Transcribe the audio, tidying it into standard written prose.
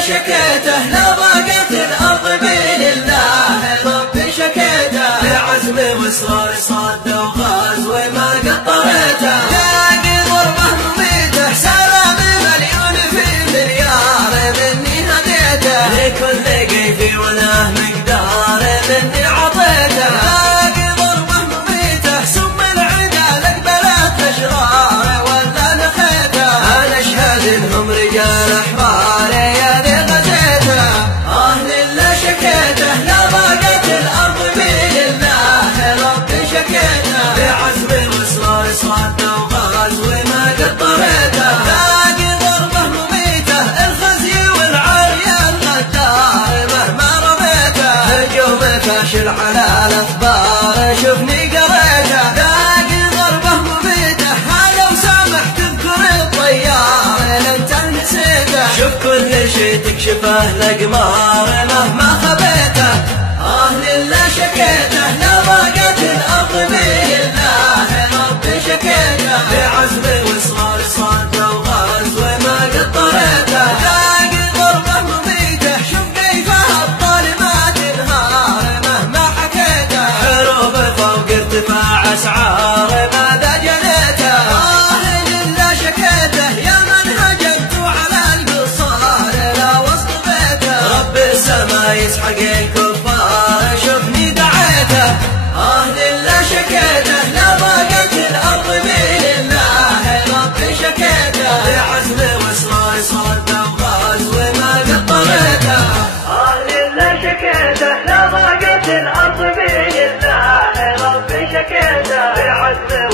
لله شكيته لا ضاقت الأرض بي لله ربي شكيته بعزم وإصرار صد وغاز وما قطرته لاقي ضربة مميتة سلام مليون في مليار مني هديته لكل قيفي وله مقدار مني عطيته لاقي ضربة مميتة سم العدا لقبلت أشرار ولا نخيته أنا أشهد إنهم رجال أحرار يا ذي غزيته لله شكيته لا ضاقت الأرض بي لله ربي شكيته بعزم وإصرار صد وغاز وما قطرته لاقي ضربة مميتة الخزي والعارية الغدار مهما رميته هجوم فاشل على الأخبار شوفني قريته لاقي ضربة مميتة هذا وسامح تذكر الطيار لن تنسيته شوف كل شي تكشفه الأقمار مهما خبيته لله شكيته لا ضاقت الأرض بي لله ربي شكيته بعزم وإصرار صد وغاز وما قطرته لاقي ضربة مميتة شوف كيفها أبطال ما تنهار مهما حكيته حروب فوق ارتفاع أسعار ماذا جنيته لله شكيته يا من هجمت على القصار لا وسط بيته رب السما يسحق الكفار شوفني دعيته لله شكيته لا ضاقت الأرض بي لله ربي شكيته بعزم وإصرار صد وغاز وما قطرته لله شكيته لا ضاقت الأرض بي لله ربي شكيته بعزم